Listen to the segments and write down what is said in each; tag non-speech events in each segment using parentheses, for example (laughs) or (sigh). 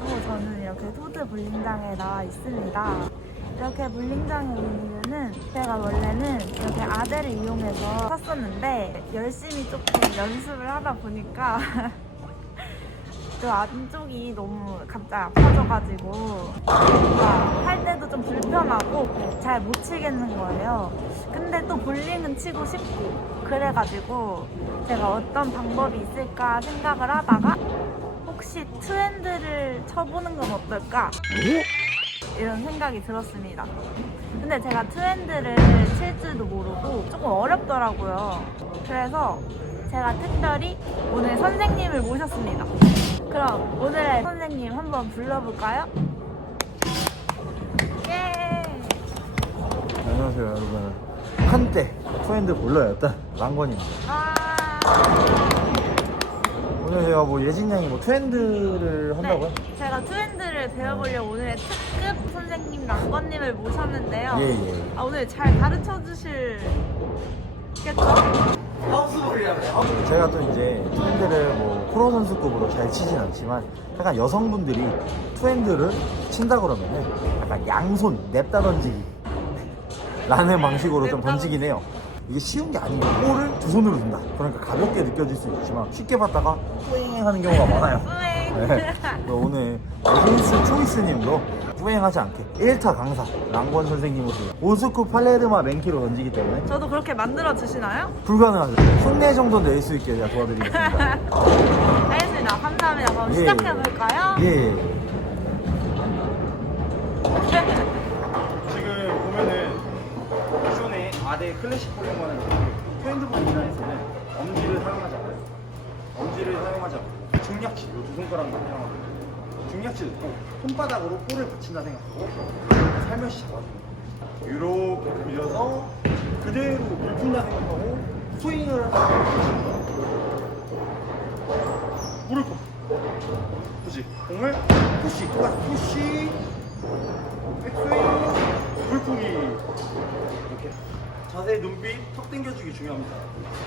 이렇게 후드 볼링장에 나와 있습니다. 이렇게 볼링장에 온 이유는 제가 원래는 이렇게 아대를 이용해서 샀었는데 열심히 조금 연습을 하다 보니까 (laughs) 그 안쪽이 너무 갑자기 아파져가지고 할 때도 좀 불편하고 잘 못 치겠는 거예요. 근데 또 볼링은 치고 싶고 그래가지고 제가 어떤 방법이 있을까 생각을 하다가 혹시 투핸드를 쳐보는 건 어떨까? 이런 생각이 들었습니다. 근데 제가 투핸드를 칠 줄도 모르고 조금 어렵더라고요. 그래서 제가 특별히 오늘 선생님을 모셨습니다. 그럼 오늘의 선생님 한번 불러볼까요? 예! 안녕하세요 여러분 한때 투핸드 볼러였던 랑건입니다 아, 오늘 제가 뭐 예진 양이 뭐 투핸드를 한다고요? 네, 제가 투핸드를 배워보려고 오늘의 특급 선생님 랑건님을 모셨는데요. 예 예 아, 오늘 잘 가르쳐 주실겠죠? 제가 또 이제 투핸드를 뭐 프로 선수급으로 잘 치진 않지만 약간 여성분들이 투핸드를 친다 그러면은 약간 양손 냅다 던지기 라는 방식으로 좀 던지긴 해요 이게 쉬운 게 아니에요 볼을 두 손으로 든다 그러니까 가볍게 느껴질 수 있지만 쉽게 봤다가 뿌잉 하는 경우가 (laughs) 많아요! 네. 그래서 오늘 에센스 초이스님도 뿌행하지 않게 1타 강사 랑권 선생님으로 오스쿠 팔레르마 랭키로 던지기 때문에 저도 그렇게 만들어 주시나요? 불가능하죠 흉내 정도 낼 수 있게 제가 도와드리겠습니다 (laughs) 알겠습니다. 감사합니다. 그럼 예. 시작해 볼까요? 예, (laughs) 아대 클래식 볼링과는 트렌드볼 인하에서는 엄지를 사용하지 않아요. 엄지를 사용하지 않고 그 중략치, 요두 손가락만 사용하고 중략치도 있고 손바닥으로 볼을 붙인다 생각하고 살며시 잡아주는 거예요. 이렇게 밀어서 그대로 밀준다 생각하고 스윙을 하는 거예요. 무릎 그지 공을 푸시 똑같이 푸시 백스윙 물풍이 이렇게 자세 눈빛 턱 당겨주기 중요합니다.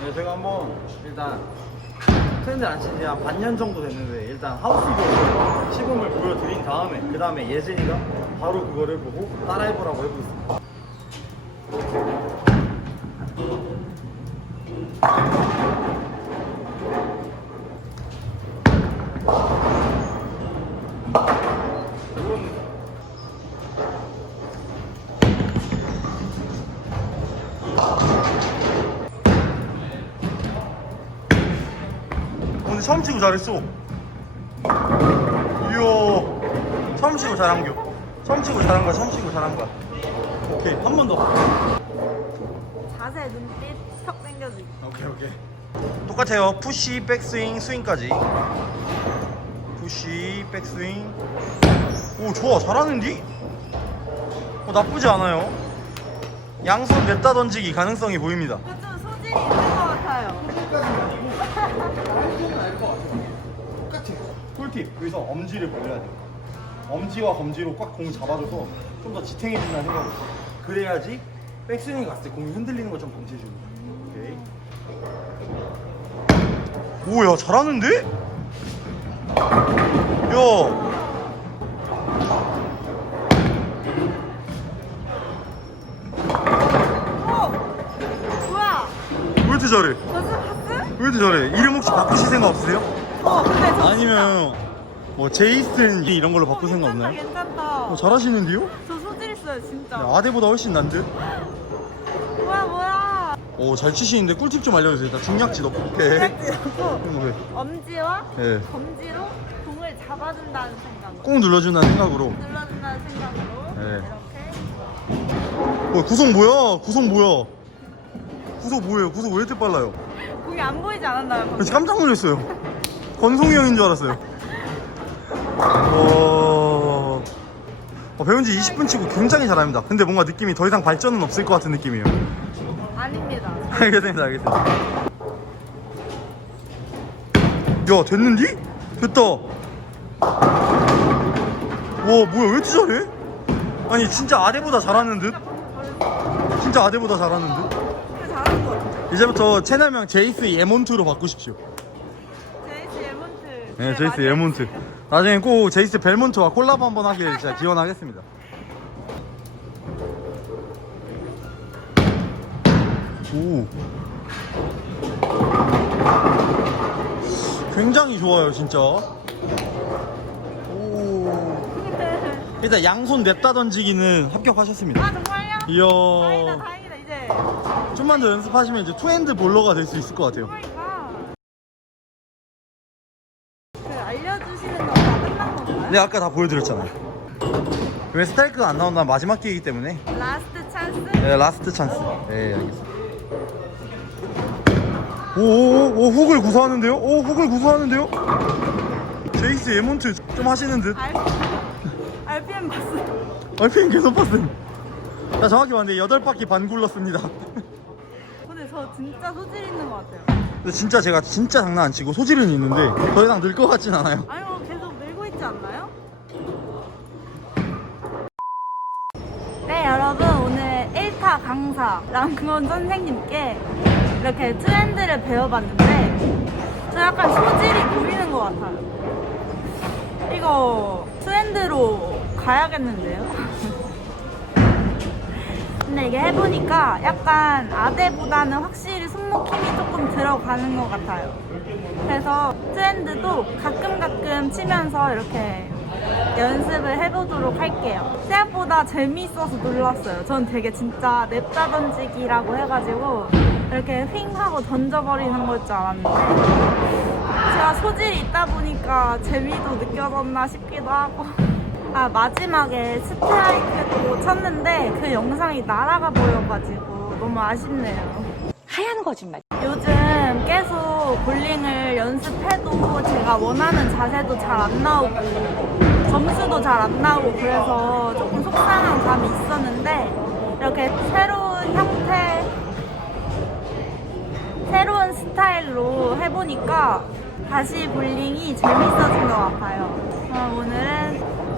네 제가 한번 일단 트렌드 안 친 지 한 반년 정도 됐는데 일단 하우스도 시범을 보여드린 다음에 그 다음에 예진이가 바로 그거를 보고 따라해보라고 해보겠습니다 오늘 처음 치고 잘했어. 이야, 처음 치고 잘한 겨. 처음 치고 잘한 거야, 처음 치고 잘한 거야. 오케이, 한 번 더. 자세, 눈빛, 턱 당겨주기. 오케이, 오케이. 똑같아요. 푸시, 백스윙, 스윙까지. 푸시, 백스윙. 오, 좋아, 잘하는디? 어, 나쁘지 않아요. 양손 냈다 던지기 가능성이 보입니다. 그거 좀 소질이 있는 것 같아요. 똑같아. 꿀팁. 여기서 엄지를 벌려야 돼. 엄지와 검지로 꽉 공을 잡아줘서 좀 더 지탱해준다는 생각으로. 그래야지 백스윙이 갔을 때 공이 흔들리는 걸 좀 방지해주는. 오케이. 오야 잘하는데? 야. 이렇게 잘해? 왜 이렇게 잘해? 이름 혹시 바꾸실 생각 없으세요? 어, 근데 저 아니면 뭐 제이슨 이런 걸로 바꿀 생각 괜찮다, 없나요? 괜찮다. 어, 잘하시는데요? 저 소질 있어요, 진짜. 야, 아대보다 훨씬 난데? 뭐야, 뭐야. 오, 잘 치시는데 꿀팁 좀 알려주세요. 일단 중약지 넣고. 오케이. 그렇지, 고 그럼 왜? 엄지와 예. 검지로 공을 잡아준다는 생각으로. 꾹 눌러준다는 생각으로. 눌러준다는 생각으로. 네. 이렇게. 어, 구속 뭐야? 구속 뭐야? 구속 뭐예요? 구속 왜 이렇게 빨라요? 공이 안 보이지 않았나요? 방금? 그래서 깜짝 놀랐어요. 건송이 형인 줄 알았어요. 어... 어, 배운 지 20분 치고 굉장히 잘합니다. 근데 뭔가 느낌이 더 이상 발전은 없을 것 같은 느낌이에요. 아닙니다. (laughs) 알겠습니다, 알겠습니다. 야, 됐는디? 됐다. 와, 뭐야, 왜 이렇게 잘해? 아니, 진짜 아대보다 잘하는 듯? 진짜 아대보다 잘하는 듯? 근데 잘하는 것 같아요. 이제부터 채널명 제이스 예몬트로 바꾸십시오. 제이스 에몬트. 네, 네, 제이스 예몬트. 나중에 꼭 제이스 벨몬트와 콜라보 한번 하길 진짜 기원하겠습니다. 오. 굉장히 좋아요, 진짜. 오. (laughs) 일단 양손 냅다 던지기는 합격하셨습니다. 아 정말요? 이야. 다행이다 다행이다 좀만 더 연습하시면 이제 투핸드 볼러가 될 수 있을 것 같아요. 오마이갓 그 알려주시는 거 다 끝난 건가요? 네, 아까 다 보여드렸잖아요. 왜 스타일크가 안 나온다 마지막 기회이기 때문에 라스트 찬스? 네, 라스트 찬스. 네, 알겠습니다. 오 오오 오, 훅을 구사하는데요? 오 훅을 구사하는데요? 제이스 예몬트 좀 하시는 듯. R... RPM 봤어요 RPM 계속 봤음. 나 정확히 봤는데 8바퀴 반 굴렀습니다. 저 진짜 소질 있는 것 같아요 근데 진짜 제가 진짜 장난 안 치고 소질은 있는데 더 이상 늘 것 같진 않아요. 아니 뭐 계속 늘고 있지 않나요? 네 여러분 오늘 1타 강사 랑건 선생님께 이렇게 트렌드를 배워봤는데 저 약간 소질이 보이는 것 같아요 이거 트렌드로 가야겠는데요? (laughs) 근데 이게 해보니까 약간 아대보다는 확실히 손목 힘이 조금 들어가는 것 같아요. 그래서 트렌드도 가끔 가끔 치면서 이렇게 연습을 해보도록 할게요. 생각보다 재미있어서 놀랐어요. 전 되게 진짜 냅다 던지기라고 해가지고 이렇게 휙 하고 던져버리는 걸 줄 알았는데 제가 소질이 있다 보니까 재미도 느껴졌나 싶기도 하고 아 마지막에 스트라이크도 쳤는데 그 영상이 날아가 버려가지고 너무 아쉽네요. 하얀 거짓말. 요즘 계속 볼링을 연습해도 제가 원하는 자세도 잘 안 나오고 점수도 잘 안 나오고 그래서 조금 속상한 감이 있었는데 이렇게 새로운 형태 새로운 스타일로 해보니까 다시 볼링이 재밌어진 것 같아요. 오늘은